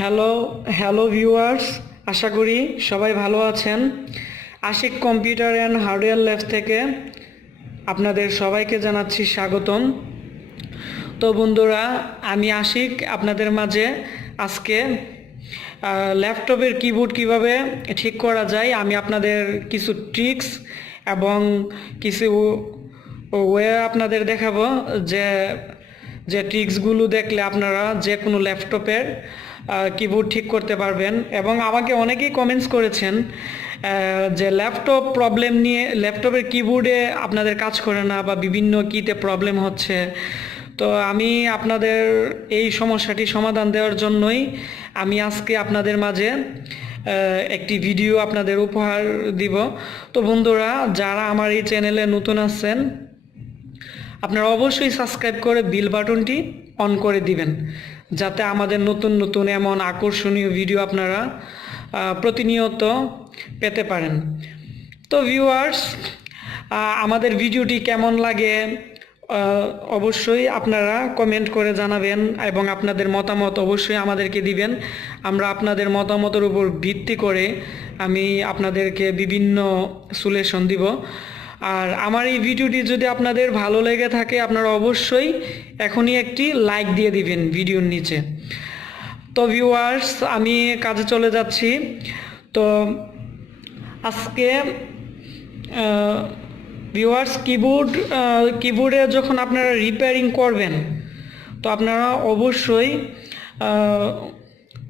Hello hello viewers, আশা করি সবাই ভালো আছেন। Ashiq computer and hardware lab থেকে আপনাদের সবাইকে জানাচ্ছি স্বাগতম। তো বন্ধুরা, আমি আশিক আপনাদের মাঝে আজকে ল্যাপটপের কিবোর্ড কিভাবে ঠিক করা যায় আমি আপনাদের কিছু ট্রিক্স এবং কিছু ওয়ে আপনাদের দেখাবো যে যে ট্রিক্সগুলো দেখলে আপনারা যে কোনো ল্যাপটপের কিবোর্ড ঠিক করতে পারবেন। এবং আমাকে অনেকেই কমেন্টস করেছেন যে ল্যাপটপ প্রবলেম নিয়ে, ল্যাপটপের কিবোর্ডে আপনাদের কাজ করে না বা বিভিন্ন কিতে প্রবলেম হচ্ছে। তো আমি আপনাদের এই সমস্যাটি সমাধান দেওয়ার জন্যই আমি আজকে আপনাদের মাঝে একটি ভিডিও আপনাদের উপহার দিব। তো বন্ধুরা, যারা আমার এই চ্যানেলে নতুন আছেন, আপনারা অবশ্যই সাবস্ক্রাইব করে বেল বাটনটি অন করে দিবেন, যাতে আমাদের নতুন নতুন এমন আকর্ষণীয় ভিডিও আপনারা প্রতিনিয়ত পেতে পারেন। তো ভিউয়ার্স, আমাদের ভিডিওটি কেমন লাগে অবশ্যই আপনারা কমেন্ট করে জানাবেন এবং আপনাদের মতামত অবশ্যই আমাদেরকে দিবেন। আমরা আপনাদের মতামতের উপর ভিত্তি করে আমি আপনাদেরকে বিভিন্ন সলিউশন দিব। আর আমার এই ভিডিওটি যদি আপনাদের ভালো লেগে থাকে, আপনারা অবশ্যই এখনই একটি লাইক দিয়ে দিবেন ভিডিওর নিচে। তো ভিউয়ার্স, আমি কাজে চলে যাচ্ছি। তো আজকে ভিউয়ার্স, কিবোর্ডে যখন আপনারা রিপেয়ারিং করবেন, তো আপনারা অবশ্যই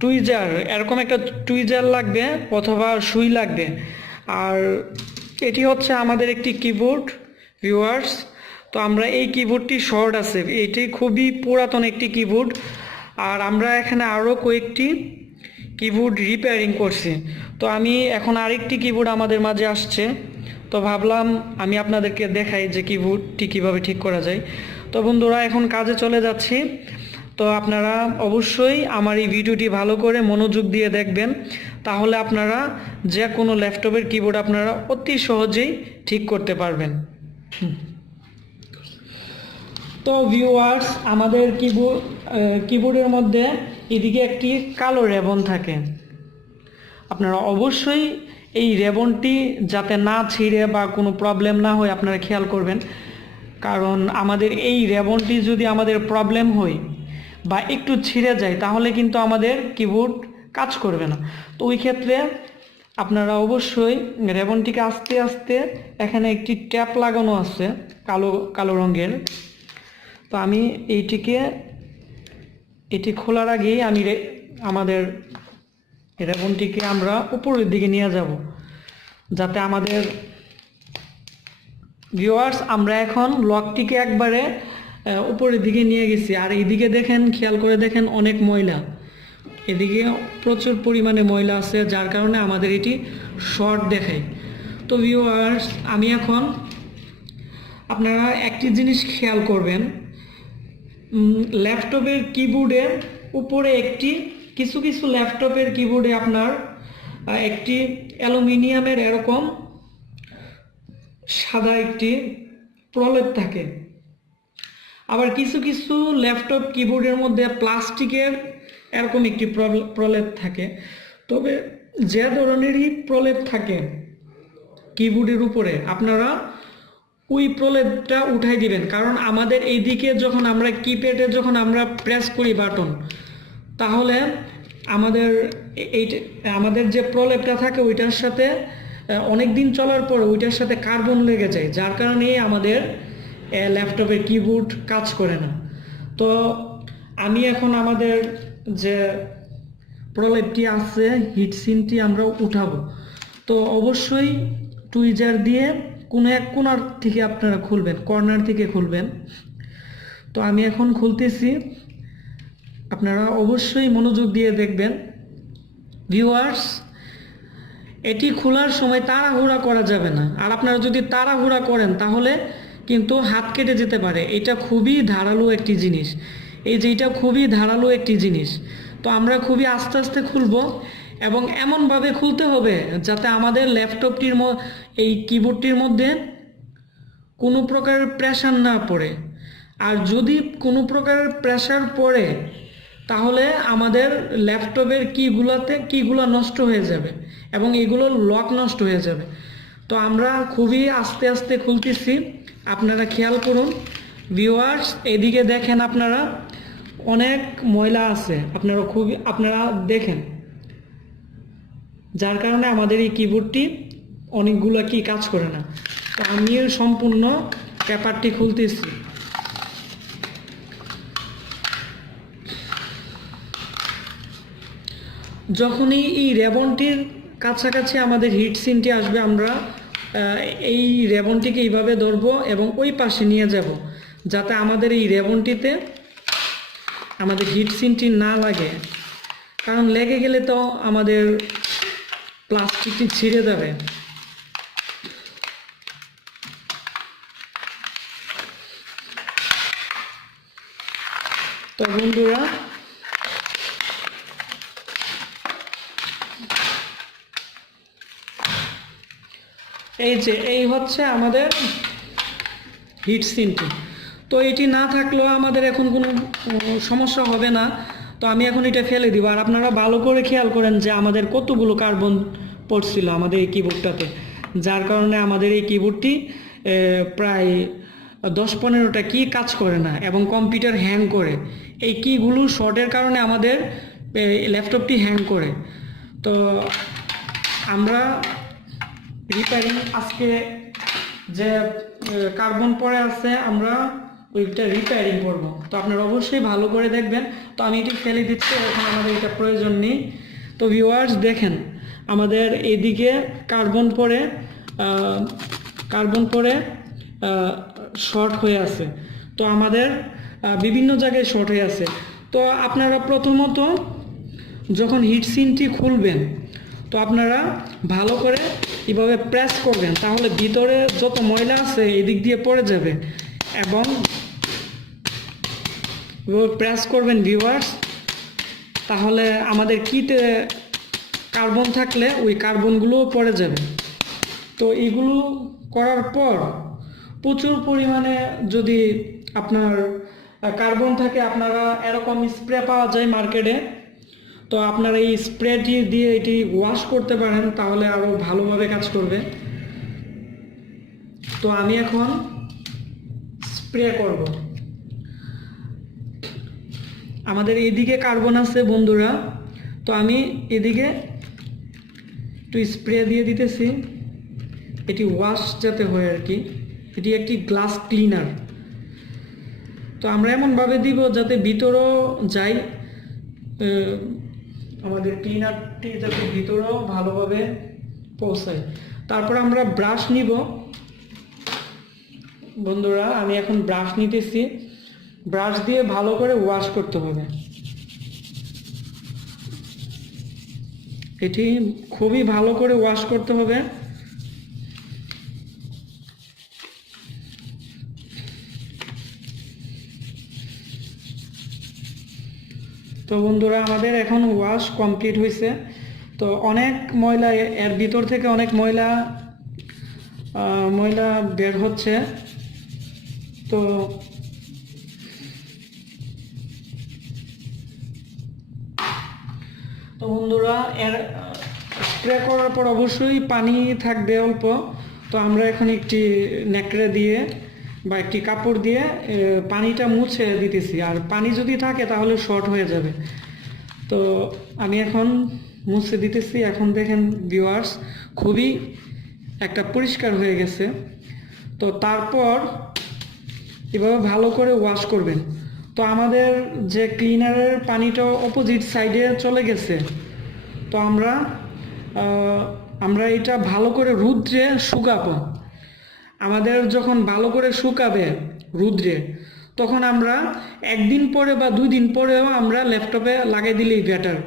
টুইজার, এরকম একটা টুইজার লাগবে অথবা সুই লাগবে। আর এটি হচ্ছে আমাদের একটি কিবোর্ড ভিউয়ার্স। তো আমরা এই কিবোর্ডটি শর্ট আছে, এটি খুবই পুরাতন একটি কিবোর্ড। আর আমরা এখানে আরও কয়েকটি কিবোর্ড রিপেয়ারিং করছি। তো আমি এখন আরেকটি কিবোর্ড আমাদের মাঝে আসছে, তো ভাবলাম আমি আপনাদেরকে দেখাই যে কিবোর্ডটি কীভাবে ঠিক করা যায়। তো বন্ধুরা, এখন কাজে চলে যাচ্ছি। তো আপনারা অবশ্যই আমার এই ভিডিওটি ভালো করে মনোযোগ দিয়ে দেখবেন, তাহলে আপনারা যে কোনো ল্যাপটপের কিবোর্ড আপনারা অতি সহজেই ঠিক করতে পারবেন। তো ভিউয়ার্স, আমাদের কিবোর্ডের মধ্যে এদিকে একটি কালো রেবন থাকে। আপনারা অবশ্যই এই রেবনটি যাতে না ছিঁড়ে বা কোনো প্রবলেম না হয় আপনারা খেয়াল করবেন, কারণ আমাদের এই রেবনটি যদি আমাদের প্রবলেম হয় বা একটু ছিঁড়ে যায়, তাহলে কিন্তু আমাদের কিবোর্ড কাজ করবে না। তো ওই ক্ষেত্রে আপনারা অবশ্যই রেবনটিকে আস্তে আস্তে, এখানে একটি ট্যাপ লাগানো আছে কালো কালো রঙের। তো আমি এটি খোলার আগেই আমি আমাদের রেবনটিকে আমরা উপরের দিকে নিয়ে যাব, যাতে আমাদের ভিউয়ার্স, আমরা এখন লকটিকে একবারে উপরের দিকে নিয়ে গেছি। আর এইদিকে দেখেন, খেয়াল করে দেখেন, অনেক ময়লা, এদিকে প্রচুর পরিমাণে ময়লা আছে, যার কারণে আমাদের এটি শর্ট দেখায়। তো ভিউয়ার্স, আমি এখন, আপনারা একটি জিনিস খেয়াল করবেন, ল্যাপটপের কিবোর্ডের উপরে কিছু কিছু ল্যাপটপের কিবোর্ডে আপনার একটি অ্যালুমিনিয়ামের এরকম সাদা একটি প্রলেপ থাকে। আবার কিছু কিছু ল্যাপটপ কিবোর্ডের মধ্যে প্লাস্টিকের এরকম একটি প্রলেপ থাকে। তবে যে ধরনেরই প্রলেপ থাকে কিবোর্ডের উপরে, আপনারা ওই প্রলেপটা উঠাই দিবেন, কারণ আমাদের এইদিকে যখন আমরা কিপ্যাডে যখন আমরা প্রেস করি বাটন, তাহলে আমাদের যে প্রলেপটা থাকে ওইটার সাথে অনেক দিন চলার পর ওইটার সাথে কার্বন লেগে যায়, যার কারণে আমাদের ল্যাপটপের কিবোর্ড কাজ করে না। তো আমি এখন আমাদের যে প্রলেপটি আছে, হিটসিনটি আমরা উঠাবো। তো অবশ্যই টুইজার দিয়ে কোনো এক কোণার থেকে আপনারা খুলবেন, কর্নার থেকে খুলবেন। তো আমি এখন খুলতেছি, আপনারা অবশ্যই মনোযোগ দিয়ে দেখবেন। ভিউয়ার্স, এটি খোলার সময় তাড়াহুড়া করা যাবে না। আর আপনারা যদি তাড়াহুড়া করেন, তাহলে কিন্তু হাত কেটে যেতে পারে। এটা খুবই ধারালো একটি জিনিস, এটা খুবই ধারালো একটি জিনিস। তো আমরা খুবই আস্তে আস্তে খুলব এবং এমনভাবে খুলতে হবে যাতে আমাদের ল্যাপটপটির এই কিবোর্ডটির মধ্যে কোনো প্রকারের প্রেশার না পড়ে। আর যদি কোনো প্রকারের প্রেশার পড়ে, তাহলে আমাদের ল্যাপটপের কিগুলো নষ্ট হয়ে যাবে এবং এগুলোর লক নষ্ট হয়ে যাবে। তো আমরা খুবই আস্তে আস্তে খুলতেছি, আপনারা খেয়াল করুন ভিউয়ার্স। এদিকে দেখেন আপনারা অনেক ময়লা আছে, আপনারা দেখেন, যার কারণে আমাদের এই কিবোর্ডটি অনেকগুলো কি কাজ করে না। তো আমি সম্পূর্ণ পেপারটি খুলতেছি। যখনই এই রেবনটির কাছাকাছি আমাদের হিট সিনটি আসবে, আমরা এই রেবনটিকে এইভাবে ধরবো এবং ওই পাশে নিয়ে যাব, যাতে আমাদের এই রেবনটিতে আমাদের হিট সিনটি না লাগে। কারণ লেগে গেলে তো আমাদের প্লাস্টিকটি ছিঁড়ে যাবে। তো বন্ধুরা, এই হচ্ছে আমাদের হিট সিনটি। তো এটি না থাকলেও আমাদের এখন কোনো সমস্যা হবে না। তো আমি এখন এটা ফেলে দিব। আর আপনারা ভালো করে খেয়াল করেন যে আমাদের কতগুলো কার্বন পড়ছিল আমাদের এই কিবোর্ডটাতে, যার কারণে আমাদের এই কিবোর্ডটি প্রায় 10-15টা কি কাজ করে না এবং কম্পিউটার হ্যাং করে। এই কিগুলো শর্টের কারণে আমাদের ল্যাপটপটি হ্যাং করে। তো আমরা রিপেয়ারিং আজকে যে কার্বন পরে আছে আমরা ওইটা রিপেয়ারিং করব। তো আপনারা অবশ্যই ভালো করে দেখবেন। তো আমি এটি ফেলে দিচ্ছি, এখন আমাদের এটা প্রয়োজন নেই। তো ভিউয়ার্স দেখেন আমাদের এদিকে কার্বন পরে শর্ট হয়ে আছে। তো আমাদের বিভিন্ন জায়গায় শর্ট হয়ে আছে। তো আপনারা প্রথমত যখন হিট সিনটি খুলবেন, তো আপনারা ভালো করে এভাবে প্রেস করবেন, তাহলে ভিতরে যত ময়লা আছে এদিক দিয়ে পড়ে যাবে। এবং প্রেস করবেন ভিউয়ার্স, তাহলে আমাদের কিতে কার্বন থাকলে ওই কার্বনগুলোও পড়ে যাবে। তো এগুলো করার পর প্রচুর পরিমাণে যদি আপনার কার্বন থাকে, আপনারা এরকম স্প্রে পাওয়া যায় মার্কেটে। তো আপনারা এই স্প্রেটি দিয়ে এটি ওয়াশ করতে পারেন, তাহলে আরও ভালোভাবে কাজ করবে। তো আমি এখন স্প্রে করব। আমাদের এদিকে কার্বন আছে বন্ধুরা, তো আমি এদিকে একটু স্প্রে দিয়ে দিতেছি, এটি ওয়াশ যাতে হয় আর কি। এটি একটি গ্লাস ক্লিনার। তো আমরা এমনভাবে দিব যাতে ভিতরেও যাই, আমাদের ক্লিনারটি যাতে ভিতরেও ভালোভাবে পৌঁছায়। তারপর আমরা ব্রাশ নিব বন্ধুরা। আমি এখন ব্রাশ নিতেছি, ব্রাশ দিয়ে ভালো করে ওয়াশ করতে হবে। এটি খুবই ভালো করে ওয়াশ করতে হবে। তো বন্ধুরা, আমাদের এখন ওয়াশ কমপ্লিট হয়েছে। তো অনেক ময়লা, এর ভিতর থেকে অনেক ময়লা বের হচ্ছে। তো বন্ধুরা, এর স্প্রে করার পর অবশ্যই পানি থাকবে অল্প। তো আমরা এখন একটি ন্যাকড়া দিয়ে বা একটি কাপড় দিয়ে পানিটা মুছে দিতেছি। আর পানি যদি থাকে তাহলে শর্ট হয়ে যাবে। তো আমি এখন মুছে দিতেছি। এখন দেখেন ভিউয়ার্স, খুবই একটা পরিষ্কার হয়ে গেছে। তো তারপর এভাবে ভালো করে ওয়াশ করবেন। তো আমাদের যে ক্লিনারের পানিটা অপোজিট সাইডে চলে গেছে। তো আমরা এটা ভালো করে রৌদ্রে শুকাবো। আমাদের যখন ভালো করে শুকাবে রৌদ্রে, তখন আমরা 1 দিন পরে বা 2 দিন পরেও আমরা ল্যাপটপে লাগিয়ে দিলেই বেটার।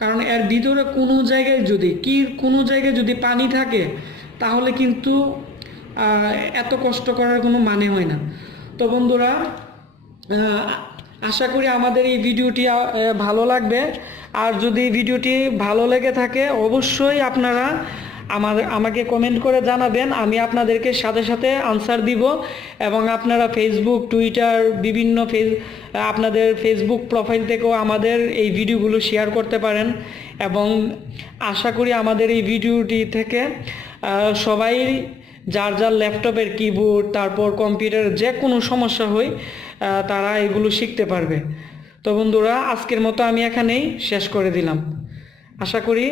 কারণ এর ভিতরে কোনো জায়গায় যদি পানি থাকে, তাহলে কিন্তু এত কষ্ট করার কোনো মানে হয় না। তো বন্ধুরা, আশা করি আমাদের এই ভিডিওটি ভালো লাগবে। আর যদি ভিডিওটি ভালো লেগে থাকে, অবশ্যই আপনারা আমাকে কমেন্ট করে জানাবেন, আমি আপনাদেরকে সাথে সাথে আনসার দিব। এবং আপনারা ফেসবুক, টুইটার, বিভিন্ন আপনাদের ফেসবুক প্রোফাইল থেকেও আমাদের এই ভিডিওগুলো শেয়ার করতে পারেন। এবং আশা করি আমাদের এই ভিডিওটি থেকে সবাই যার যার ল্যাপটপের কিবোর্ড, তারপর কম্পিউটারের যে কোনো সমস্যা হয় তারা এগুলো শিখতে পারবে। তো বন্ধুরা, আজকের মতো আমি এখানেই শেষ করে দিলাম। আশা করি